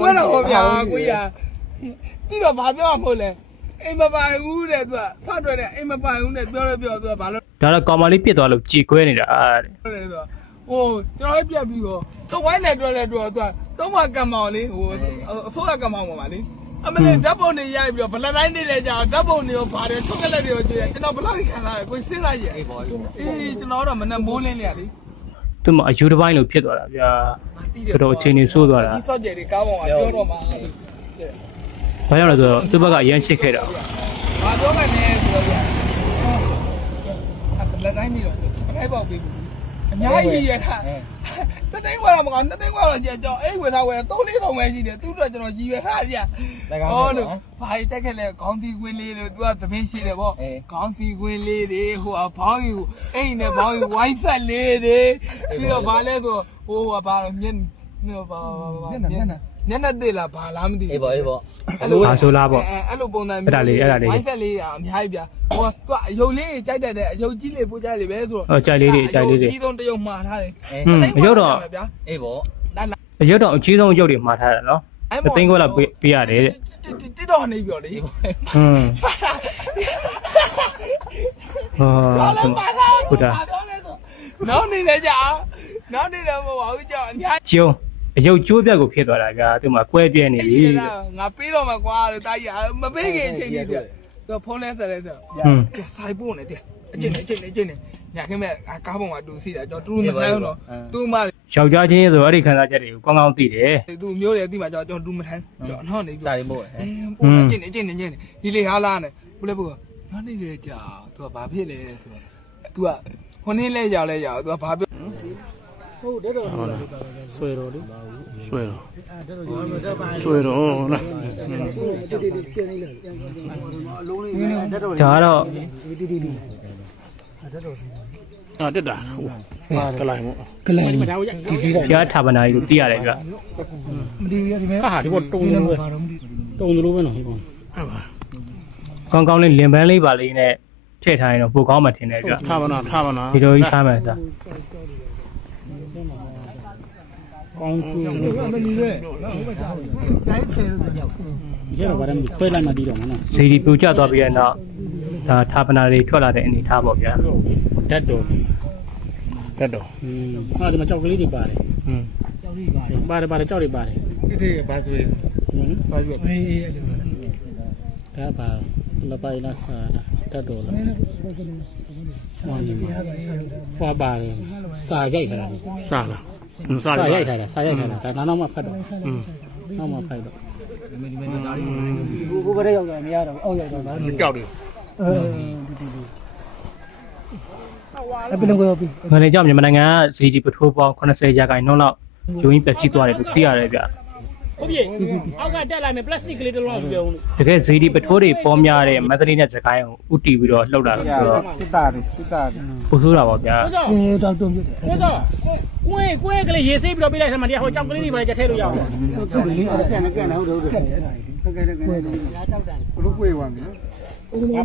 ဘယ်တော့ဟောဗျာကိုကြီးอ่ะပြီးတော့ဘာပြောမှာမဟုတ်လဲအိမ်မပိုင်ဘူးတဲ့သူကဆောက်တွေ့တဲ့အိမ်မပိုင်ဘူးတဲ့ပြောရပြောသူကဘာလို့ဒါတော့ကောင်မလေးပြစ်သွားလို့ကြေကွဲနေတာတဲ့လဲဆိုတော့ဟိုကျွန်တော်လည်းပြတ်ပြီးတော့တော့ဝိုင်းနေပြောလဲတော့သူကသုံးမကံမောင်လေးဟိုအစိုးရကံမောင်ပါပါလေအမလေးဓာတ်ပုံတွေရိုက်ပြီးတော့ဗလတိုင်းနေလဲကြာဓာတ်ပုံတွေရောပါတယ်ထုတ်ကလက်တွေရောကြည့်တယ်ကျွန်တော်ဘယ်လောက်ကြီးခံစားရကိုစဉ်းစားရအေးကျွန်တော်တော့မနဲ့မိုးလင်းလေလေသူ့မှာအယူတစ်ပိုင်းလို့ဖြစ်သွားတာဗျာ တော်တော်အခြေအနေဆိုးသွားတာဒီဆော့ကျယ်တွေကားပေါ်မှာပြောတော့မှာဘာကြောင့်လဲဆိုတော့သူ့ဘက်ကအရန်ချစ်ခဲ့တာဘာပြောမှန်းလဲဆိုတော့ကြာအဲ့လက်တိုင်းနေတော့စပရိုက်ပေါက်ပေးဘူး အများကြီးရတာတသိန်းခွဲတော့မကောင်းတသိန်းခွဲတော့ကြာကြောအိတ်ဝယ်သားဝယ်3 4ဆောင်ပဲရှိတယ်သူ့တော့ကျွန်တော်ကြီးရထားကြာဟုတ်လို့ဘာတက်ခဲ့လဲခေါင်းသီးခွင်းလေးလို့ तू ကသမင်းရှိတယ်ဗောခေါင်းသီးခွင်းလေးတွေဟိုအဘောင်းယူအိမ်နဲ့ဘောင်းယူဝိုင်းဆက်လေးတွေပြီးတော့ဘာလဲဆိုဟိုဘာလို့မြင်းညဘာဘာဘာမျက်နှာ မျက်နှာမျက်နှာသေးလားဘာလားမသိဘူးအေးပေါ့အေးပေါ့အဲ့လိုအာဆိုလားပေါ့အဲ့အဲ့လိုပုံစံအဲ့ဒါလေးအဲ့ဒါလေးဝိုင်းဆက်လေးအများကြီးဗျာဟိုသူကအယုတ်လေးကြိုက်တတ်တဲ့အယုတ်ကြီးလေးပို့ကြလေးပဲဆိုတော့အော်ကြိုက်လေးတွေကြိုက်လေးတွေကြီးဆုံးတယုတ်မှားထားတယ်ဟွန်းအရုပ်တော့ဗျာအေးပေါ့လာလာအရုပ်တော့အကြီးဆုံးရုပ်တွေမှာထားတာနော်အသိန်းခွဲလောက်ပေးပေးရတယ်တဲ့တိတော့နေပြောလေအေးပေါ့ဟွန်းဟာဘာလဲပါလာဟုတ်တာနောက်နေလေကြာနောက်နေတယ်မဟုတ်ပါဘူးကြောက်အများကျုံ အရုပ်ကျိုးပြတ်ကိုဖြစ်သွားတာဗျာသူ့မှာကွဲပြဲနေပြီကြီးတဲ့လားငါပေးတော့မှာကွာလို့တာကြီးမပေးခင်အချိန်ကြီးပြသူဖုန်းလဲဆက်လဲဆိုဟွန်းပြဆိုင်ပို့နေတယ်အကျင့်အကျင့်အကျင့်ညာခင်းမဲ့ကားပေါ်မှာတူစီတာကျွန်တော်တူမထိုင်တော့သူ့မယောက်ျားချင်းဆိုအဲ့ဒီခံစားချက်တွေကိုကောင်းကောင်းသိတယ်သူမျိုးတယ်အတိမှာကျွန်တော်တူမထိုင်ကျွန်တော်နောက်နေပြီစာရင်ပေါ့ဟဲ့အင်းပို့နေကျင့်နေကျင့်နေကျင့်နေဒီလေဟာလာနေဘုလဲဘုကနောက်နေလေကြာသူကဘာဖြစ်လဲဆိုတော့ तू ကဟိုနေ့လဲကြောက်လဲကြောက် तू ကဘာပြော ဆွဲတော့ဆွဲတော့လားဒါကတော့အာတက်တာဟိုကလိုင်းပေါ့ကလန်ဒီဒီလေးပြားထာပနာကြီးကိုသိရတယ်ဗျာမဒီရဒီမဲ့ဟာဒီဘောတုံးလို့ပဲဘာတော့မသိတုံးလို့ပဲနော်ဟိဘောကောင်းကောင်းလေးလင်ပန်းလေးပါလေးနဲ့ထည့်ထားရင်တော့ပိုကောင်းမှထင်တယ်ဗျာထားပါနာထားပါနာဒီလိုကြီးထားမယ်စား ကောင်းချူ မနီရဲ့တိုင်းထဲလို့ပြော ဒီကတော့ဗာရမ်းဆွဲလိုက်မှပြီးတော့မနော် ဇီဒီပြူကျသွားပြီးတဲ့နောက်ဒါထာပနာတွေထွက်လာတဲ့အနေထားပေါ့ဗျာ ဓာတ်တော် တက်တော့ อืมဟာဒီမှာကြောက်ကလေးတွေပါတယ် อืม ပါတယ်ပါတယ်ကြောက်တွေပါတယ် ဒီဒီဘာဆိုရင် ဟင်း စာရွက်အေးအေးအဲ့လို ဒါပါလပိုင်လာစားဓာတ်တော်လားဟောနေဖွာပါတယ်စာရိုက်ထားတာ စားလားอืม စားစာရရိုက်ထားတာစာရိုက်ထားတာဒါနောက်မှဖတ်တော့อืมနောက်မှဖိုက်တော့ဘိုးဘရဲရောက်တယ်မရတော့အောက်ရောက်တော့ဗာကြောက်တယ်အပလင်ကိုပြီငလေကြောင့်မြန်မာနိုင်ငံကဇီဒီပထိုးပေါင်း80ရာခိုင်နှုန်းလောက်ယုံကြည်ပျက်စီးသွားတယ်လို့သိရတယ်ဗျာ ဟုတ်ပြီအောက်ကတက်လာမယ်ပလတ်စတစ်ကလေးတစ်လုံးပြောဦးတကယ်ဇီဒီပထိုးတွေပေါ်များတဲ့မန္တလေးနဲ့စကိုင်းကိုဥတီပြီးတော့လှုပ်လာတယ်ဆိုတော့စစ်တာတွေစစ်တာတွေပိုဆိုးတာပေါ့ဗျာဟုတ်သောအေးတော့တုံးပြတယ်ဟုတ်သောကွင်းကွင်းကလေးရေးဆေးပြီးတော့ပြလိုက်ဆမတရားဟိုကြောက်ကလေးတွေပါလေကြက်ထဲလို့ရအောင်ဟုတ်တယ်လေးအဲ့ကန်ကန်ဟုတ်တယ်ဟုတ်တယ်ဟုတ်ကဲ့ကန်ကန်ဘလို့ကိုွေးသွားမယ်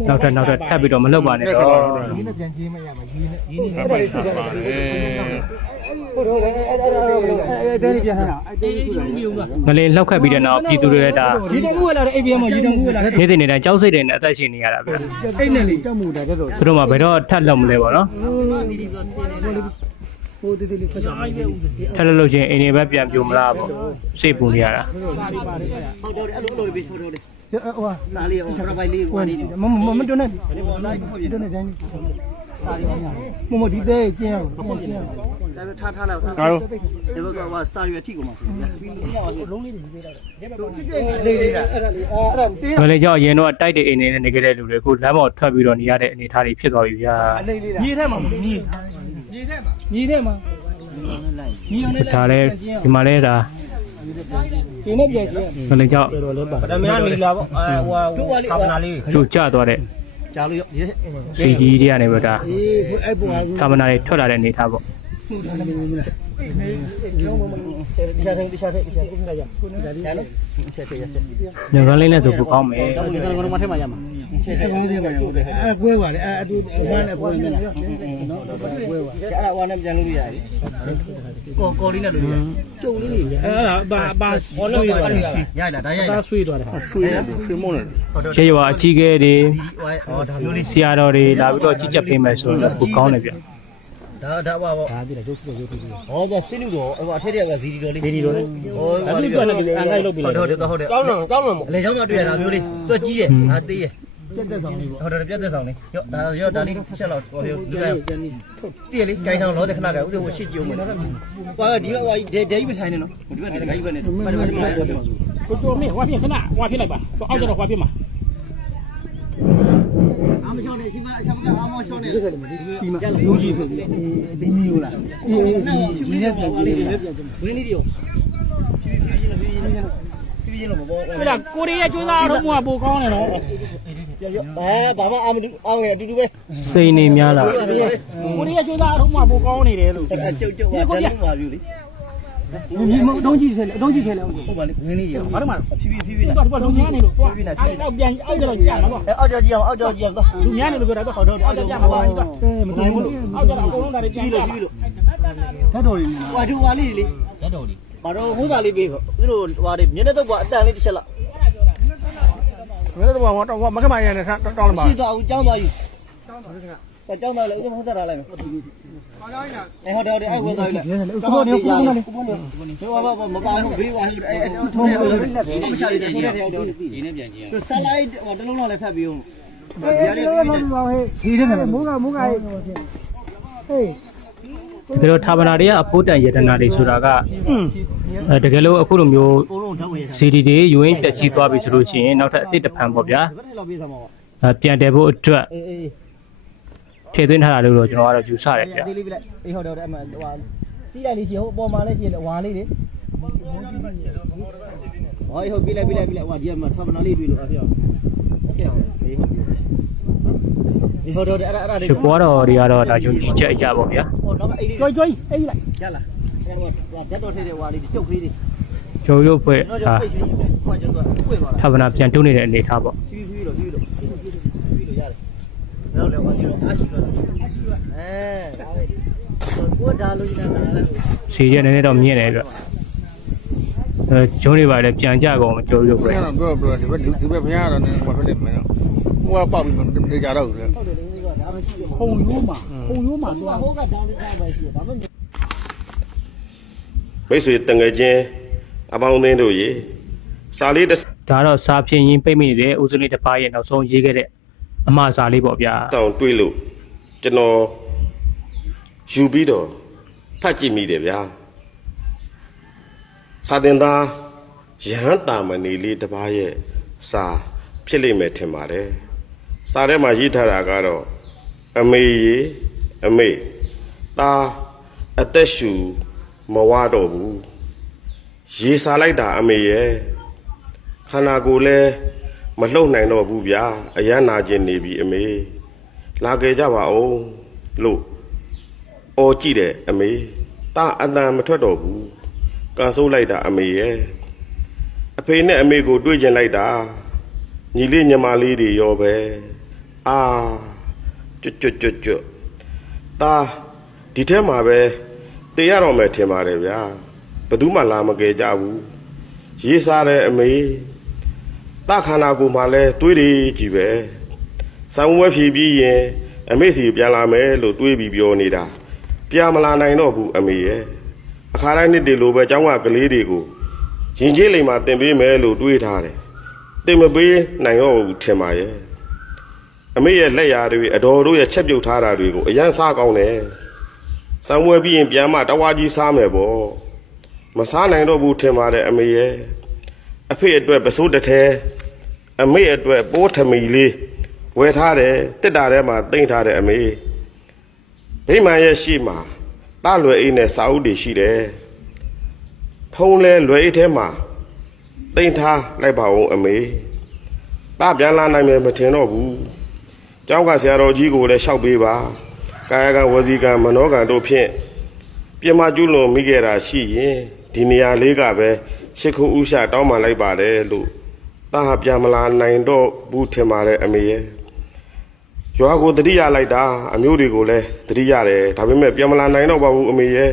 နောက်ထပ်နောက်ထပ်ထပ်ပြီးတော့မလှုပ်ပါနဲ့တော့ဒီနဲ့ပြန်ကြီးမရမှာရင်းနဲ့ရင်းနဲ့အဲ့ဒါလေးစားပါလေဟုတ်တယ်အဲ့အဲ့အဲ့အဲ့အဲ့ဒီပြန်ထားတာအဲ့ဒီအေးဒီလိုမျိုးကငလေလှောက်ခတ်ပြီးတဲ့နောက်ပြည်သူတွေလည်းဒါဒီတမှုဝလာတဲ့ ABM မှာရေတမှုဝလာတဲ့နေ့စဉ်နေ့တိုင်းကြောက်စိတ်တွေနဲ့အသက်ရှင်နေရတာဗျာအိတ်နဲ့လေတက်မှုတာတဲ့တော့သူတို့မှဘယ်တော့ထပ်လှုပ်မလဲပေါ့နော်ဟိုတည်တည်လေးဖတ်တာထပ်လှုပ်လို့ချင်းအိမ်တွေပဲပြန်ပြိုမလားပေါ့စိတ်ပူနေရတာဟုတ်တယ်အဲ့လိုလိုပဲဟုတ်တယ် ဟိုဟာစာလေးဟိုပရိုဖိုင်လေးဟိုလေးမမမတွန်းနေတွန်းနေတိုင်းမမဒီတဲ့ကျင်းအောင်ကျင်းအောင်ဒါပေထားထားလိုက်ငါတို့ဒီဘက်ကဟိုစာရွက်ထိကုန်မှာလေးလေးအဲ့ဒါလေးအဲ့ဒါတင်းငလေကြောင့်အရင်တော့တိုက်တဲ့အိမ်တွေနဲ့နေကြတဲ့လူတွေအခုလမ်းပေါ်ထွက်ပြီးတော့နေရတဲ့အနေအထားတွေဖြစ်သွားပြီဗျာလေးလေးမြေထဲမှာမြေမြေထဲမှာမြေထဲမှာမြေအောင်လေးဒါလည်းဒီမှာလဲဒါ ဒီနဲ့ပြန်ကျင်းငလေကြောင့်ဗဒမနီလာပေါ့အဲဟိုဟာပနာလေးသူကျသွားတဲ့ကြားလို့ရစီဒီတွေကနေပဲဒါအေးအဲ့ပုံအားဌာမနာတွေထွက်လာတဲ့အနေအထားပေါ့ ကတရားထိုင်တရားထိုင်တရားကိုရကိုနေတယ်နော်ချက်ချက်ချက်ညကလေးနဲ့ဆိုပိုကောင်းမယ်တော့ဒီကတော့မထဲမှာရမှာချက်ချက်ကိုနေမှာဟုတ်တယ်အဲ့ကွဲပါလေအဲ့အတူအမှန်နဲ့ကွဲနေတာနော်တော့ကွဲပါအဲ့ဒါဝါနဲ့ပြန်လို့ရတယ်ကောကောလေးနဲ့လို့ရတယ်ကျုံလေးတွေအဲ့ဒါဘာဘာဆွေးသွားတယ်ရရဒါရရဘာဆွေးသွားတယ်ဟာရွှေရွှေမုန်းတယ်ဟုတ်တော့ရေရွာအကြီးကဲတွေဟောဒါမျိုးလေးဆရာတော်တွေလာပြီးတော့ကြီးကြပ်ပေးမယ်ဆိုတော့ပိုကောင်းတယ်ဗျ ဒါဒါပါပေါ့ဒါပြတယ်ရုပ်စုရုပ်စုပြီးဟောဒါစင်းလူတော့ဟိုအထက်တည်းကဇီဒီတော်လေးဗီဒီယိုလေးဟောအဲ့ဒီကတော့အန်ကိုက်လုပ်ပြီးဟုတ်လိုက်တယ်ဟုတ်တယ်ကောင်းတော့ကောင်းတော့အလေချောင်းမတွေ့ရတာမျိုးလေးသူကြီးရဲ့အာသေးရဲ့ပြတ်သက်ဆောင်လေးပေါ့ဟုတ်တယ်ပြတ်သက်ဆောင်လေးရော့ဒါရော့ဒါလေးတစ်ချက်လောက်ဟောပြောလူကတည့်လေကြိုင်ဆောင်လောတဲ့ခဏကဥဒ္ဒေဝရှိကြုံမယ်ကွာဒီကဟိုဒဲဒဲကြီးမဆိုင်နဲ့နော်ဒီဘက်ဒဲကြီးပဲနဲ့ပတ်ပတ်ပတ်ပတ်ကိုကျော်မင်းဟွာပြခဏဟွာပြလိုက်ပါအောက်ကျတော့ဟွာပြမှာအာ မချောင်းနေရှိမအချမ်းကအာမချောင်းနေဒီမှာရလာလူကြီးဆိုပြီးဒီမျိုးလားအေးအေးဒီနဲ့ပြန်ပြီးနေပြန်ဝင်းလေးတွေရောဖြည်းဖြည်းချင်းဖြည်းဖြည်းချင်းဖြည်းဖြည်းချင်းတော့မပေါ်အဲ့ဒါကိုရီးယားကျွေးသားတော့မှပိုကောင်းတယ်နော်အဲဘာမှအာမအာမငယ်အတူတူပဲစိန်နေများလားကိုရီးယားကျွေးသားတော့မှပိုကောင်းနေတယ်လို့အဲကျုပ်ကျုပ်ကတန်းလုံးပါပြီလေ ဒီမအတုံးကြီးထဲအတုံးကြီးထဲလဲဟုတ်ပါလေဝင်းလေးတွေရောဘာလို့မလဲဖြည်းဖြည်းဖြည်းဖြည်းတော့ဒီကတော့ညနေလို့သွားအဲ့တော့ပြန်အောက်ကျတော့ကြာမှာတော့အဲအောက်ကြောကြီးအောင်အောက်ကြောကြီးအောင်တော့လူညနေလို့ပြောတာတော့ဟုတ်တော့အောက်ကျကြာမှာပါတော့အဲမသိဘူးလို့အောက်ကျတော့အကုန်လုံးဒါတွေပြန်ပြီးကြလို့ပါပြီးလို့ဓာတ်တော်ရင်းနေတာဟွာဒူဝါလေးလေလက်တော်လေးဘာတော့ဟိုးသားလေးပေးပေါ့သူတို့ဟွာတွေမျက်နှာတော့ကအတန်လေးတစ်ချက်လောက်ဘယ်တော့မှတော့မခမရနဲ့တောင်းလာပါရှိသွားအောင်ကြောင်းသွားယူကြောင်းသွားခ ဏကြောင်းသွားလေဦးမဟုတ်တာလိုက်မယ်အဲဟုတ်တယ်ဟုတ်တယ်အဲ့ဝင်သွားပြီလေကိုပေါ်နေကိုပေါ်နေကိုပေါ်နေဟိုဘာဘာမပါဘူးဘေးဝါဟိုအဲထုံးတယ်မချရတဲ့ထုံးတဲ့ရောက်တော့ဒီနဲ့ပြန်ကြည့်ရဆလိုက်ဟိုတလုံးလောက်လည်းဖတ်ပြီးအောင်အေးအေးမမဟေးဒီထဲမှာမိုးကမိုးကဟေးဟေးတကယ်တော့ဌာပနာတွေကအဖို့တန်ယတနာတွေဆိုတာကအဲတကယ်လို့အခုလိုမျိုးအကုန်လုံးဓာတ်ဝင်ရစီဒီတွေယူရင်းတက်စီသွားပြီဆိုလို့ရှိရင်နောက်ထပ်အစ်စ်တစ်ဖန်ပေါ့ဗျာဘယ်ထက်လောက်ပြေးသမှာပေါ့အဲပြန်တယ်ဖို့အတွက်အေးအေး ထည့်သွင်းထားတာလို့တော့ကျွန်တော်ကတော့ယူဆတယ်ဗျဒီလေးပြလိုက်အေးဟုတ်တယ်အဲ့မှာဟိုစီးလိုက်လေးရှိဟိုအပေါ်မှာလည်းရှိတယ်ဝါလေးလေဟောဟုတ်ပြလိုက်ပြလိုက်ပြလိုက်ဟိုဒီမှာထပ်မနာလေးပြီလို့အပြောပြောအေးဟုတ်ဒီဟုတ်တယ်အဲ့ဒါအဲ့ဒါလေးချစ်ပွားတော်တွေကတော့ဒါယုံကြည်ချက်အရာပေါ့ဗျာဟိုတော့အဲ့လေးကျွိုးကျွိုးအေးလိုက်ရလားအဲ့တော့ဓာတ်တော်ထဲတဲ့ဝါလေးကျုပ်ကလေးတွေကျိုးရုပ်ဖွဲ့ကျွန်တော်ဟာပိတ်ပြီးဟိုကျွန်တော်ပွေသွားတာဌာပနာပြန်တွန်းနေတဲ့အနေထားပေါ့ ဖြည်းဖြည်းလို့ဖြည်းလို့ဖြည်းလို့ဖြည်းလို့ရတယ် တော့လည်းဟောဒီတော့အားရှိတော့အားရှိတော့အဲဒါပဲကိုဒါလို့ရတာလားစီရဲနည်းနည်းတော့မြင့်တယ်ဗျအဲဂျုံးတွေပါလေပြန်ကြကုန်မကျိုးရုပ်ပဲဘယ်တော့ပြောပြောဒီဘက်ဒီဘက်ဖရားတော့နေဘာဖြစ်လဲမင်းဟိုကပေါက်ပြီးမနေကြတော့ဘူးလေဟုတ်တယ်လေကဒါပဲရှိတယ်ခုံရိုးမှာခုံရိုးမှာဟိုသွားဟိုကဒါလေးကပဲရှိတယ်ဒါမှမဟုတ်မိတ်ဆွေတငယ်ချင်းအပေါင်းအသင်းတို့ရေစာလေးတစ်ဒါတော့စာဖြင့်ရင်းပိတ်မိနေတဲ့ဦးစင်းလေးတစ်ပါးရဲ့နောက်ဆုံးရေးခဲ့တဲ့ အမှားစာလေးပေါ့ဗျာဆောင်တွေးလို့ကျွန်တော်ယူပြီးတော့ဖတ်ကြည့်မိတယ်ဗျာစာတင်သားရဟန်းတာမဏီလေးတစ်ပါးရဲ့စာဖြစ်လိမ့်မယ်ထင်ပါတယ်စာထဲမှာရေးထားတာကတော့အမေရေအမေသားအသက်ရှူမဝတော့ဘူးရေစာလိုက်တာအမေရဲ့ခန္ဓာကိုယ်လဲ မလှုပ်နိုင်တော့ဘူးဗျာအရန်နာကျင်နေပြီအမေလာခဲ့ကြပါဦးလို့အော်ကြည့်တယ်အမေတာအတန်မထွက်တော့ဘူးကန်ဆိုးလိုက်တာအမေရဲ့အဖေနဲ့အမေကိုတွေ့ကျင်လိုက်တာညီလေးညီမလေးတွေရောပဲအာကျွတ်ကျွတ်ကျွတ်ကျွတ်တာဒီထဲမှာပဲတေရတော့မယ်ထင်ပါတယ်ဗျာဘယ်သူမှလာမကယ်ကြဘူးရေးစားတဲ့အမေ တခန္ဓာကိုယ်မှာလဲတွေးတွေကြီးပဲဆောင်းဝဲဖြည်ပြီးရင်အမေစီပြန်လာမယ်လို့တွေးပြီးပြောနေတာပြန်မလာနိုင်တော့ဘူးအမေရဲ့အခါတိုင်းနှစ်တည်းလိုပဲเจ้าကကလေးတွေကိုရင်ကျေးလိမ်မှာတင်ပေးမယ်လို့တွေးထားတယ်တင်မပေးနိုင်တော့ဘူးထင်ပါရဲ့အမေရဲ့လက်ရာတွေအတော်တို့ရဲ့ချက်ပြုတ်ထားတာတွေကိုအရန်စားကောင်းတယ်ဆောင်းဝဲပြီးရင်ပြန်မှတဝါကြီးစားမယ်ပေါ့မစားနိုင်တော့ဘူးထင်ပါတယ်အမေရဲ့အဖေအတွက်ပစိုးတစ်ထဲ အမေအတွက်ပိုးထမီလေးဝယ်ထားတယ်တစ်တာထဲမှာတင်ထားတယ်အမေဗိမာန်ရဲ့ရှေ့မှာတလွယ်အိတ်နဲ့စာအုပ်တွေရှိတယ်ဖုံးလဲလွယ်အိတ်ထဲမှာတင်ထားလိုက်ပါဦးအမေတပြန်လာနိုင်မယ်မထင်တော့ဘူးကျောင်းကဆရာတော်ကြီးကိုလည်းလျှောက်ပေးပါကာယကံဝစီကံမနောကံတို့ဖြင့်ပြမကျူးလွန်မိခဲ့တာရှိရင်ဒီနေရာလေးကပဲရှ िख ူဥရှာတောင်းပန်လိုက်ပါတယ်လို့ တာဟာပြန်မလာနိုင်တော့ဘူးထင်ပါတယ်အမေရဲ့ရွာကိုတတိယလိုက်တာအမျိုးတွေကိုလည်းတတိရတယ်ဒါပေမဲ့ပြန်မလာနိုင်တော့ပါဘူးအမေရဲ့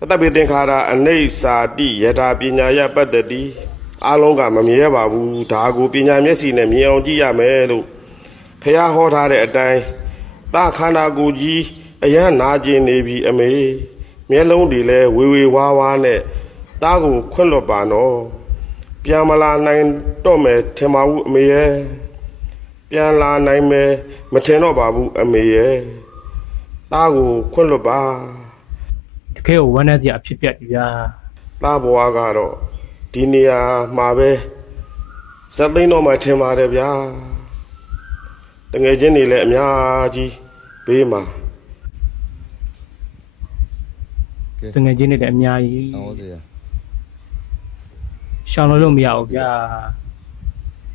အတ္တပိသင်္ခါရအနိစ္စတိယထာပညာယပတ္တတိအားလုံးကမမြဲပါဘူးဒါကိုပညာမျက်စိနဲ့မြင်အောင်ကြည့်ရမယ်လို့ဖះဟောထားတဲ့အတိုင်းတာခန္ဓာကိုယ်ကြီးအယံနာကျင်နေပြီအမေမျက်လုံးတွေလည်းဝေဝေဝါးဝါးနဲ့တားကိုခွင့်လွတ်ပါနော် ပြန်မလာနိုင်တော့မယ်ထင်ပါဘူးအမေရဲ့ပြန်လာနိုင်မယ်မထင်တော့ပါဘူးအမေရဲ့တားကိုခွင့်လွတ်ပါတကယ်ကိုဝမ်းနည်းစရာအဖြစ်ပြက်ကြီးဗျာသားဘွားကတော့ဒီနေရာမှာပဲဇက်သိန်းတော့မှထင်ပါတယ်ဗျာတငယ်ချင်းတွေလည်းအများကြီးဘေးမှာတငယ်ချင်းတွေလည်းအများကြီးအော်စေရ ရှောင်လို့လို့မရဘူးဗျာ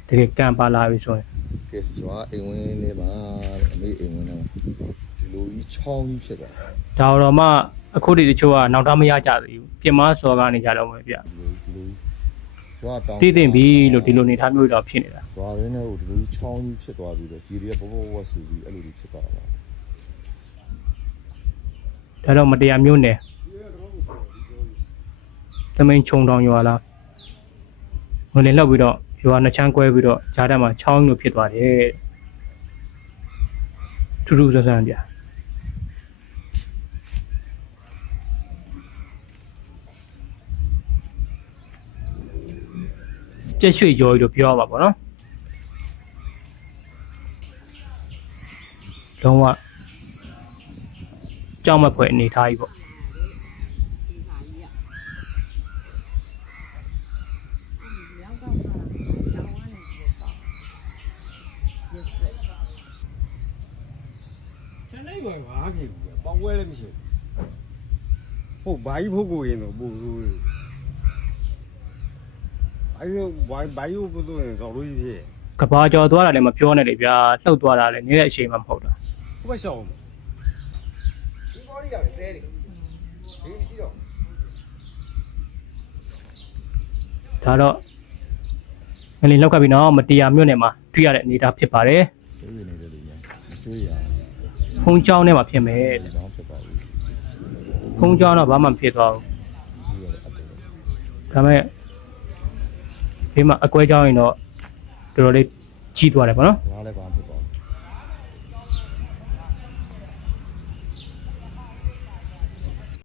တကယ်ကံပါလာပြီဆိုရင်ကဲရွာအိမ်ဝင်နေပါအမေအိမ်ဝင်နေဒီလိုကြီးချောင်းကြီးဖြစ်တာဒါတော့မှအခုဒီတချို့ကနောက်တော့မရကြသေးဘူးပြင်မစော်ကနေကြတော့မယ်ဗျဒီလိုဒီလိုရွာတောင်တည်တင်ပြီလို့ဒီလိုနေထားမျိုးတော့ဖြစ်နေတာရွာရင်းနဲ့ဟိုဒီလိုကြီးချောင်းကြီးဖြစ်သွားပြီးတော့ဒီတွေကဘဘဝဆူပြီးအဲ့လိုကြီးဖြစ်သွားတာပါဒါတော့မတရားမျိုးနဲ့သမင်းခြုံတောင်ရွာလားဝ င်လေလောက်ပြီးတော့ရွာနှစ်ချမ်းကွဲပြီးတော့ဂျားတက်မှာချောင်းလို့ဖြစ်သွားတယ်ထူးထူးဆန်းဆန်းဗျာကျက်ရွှေကြော်ကြီးလို့ပြောရမှာပေါ့နော်လုံးဝကြောက်မက်ဖွယ်အနေထားကြီးပေါ့ ကျန်လိုက်ပါဘာဖြစ်ဘူး ပေါက်ဝဲလည်းမရှိဘူးဟုတ်ဘာကြီးဖို့ကိုရင်တော့ပူဆိုးဘာကြီးဘာဘာကြီးဖို့တော့ရင်စော်လို့ကြီးဖြစ်ကဘာကြော်သွားတာလည်းမပြောနဲ့လေဗျာလှုပ်သွားတာလည်းနေတဲ့အချိန်မှမဟုတ်တာဘယ်ရှောင်းဒါတော့ငလင်လောက်ကပ်ပြီးတော့မတရားမြို့နယ်မှာတွေ့ရတဲ့အနေအထားဖြစ်ပါတယ်ဆေးရနေတယ်လေညာမဆေးရ ဖုံးကြောင်းထဲမှာဖြစ်မယ်ဒီကောင်းဖြစ်ပါဘူးဖုံးကြောင်းတော့ဘာမှမဖြစ်သွားဘူးဆေးရအတယ်ဒါပေမဲ့ဘေးမှာအကွဲကြောင်းရင်တော့တော်တော်လေးကြီးသွားတယ်ပေါ့နော်ဘာလဲဘာဖြစ်ပါ